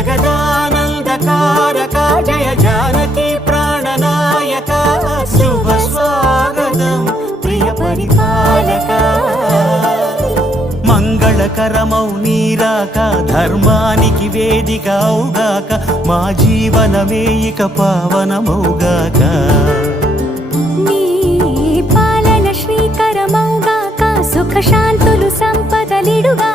జగదానందకారక జయ జానకి ప్రాణనాయక శుభ స్వాగతం ప్రియ పరిపాలక మంగళకరమౌ నీరాక ధర్మానికి వేదిక అవుగాక మా జీవనమే ఇక పావనమౌగాక నీ పాలన శ్రీకరమౌగాక సుఖ శాంతులు సంపదలిడుగా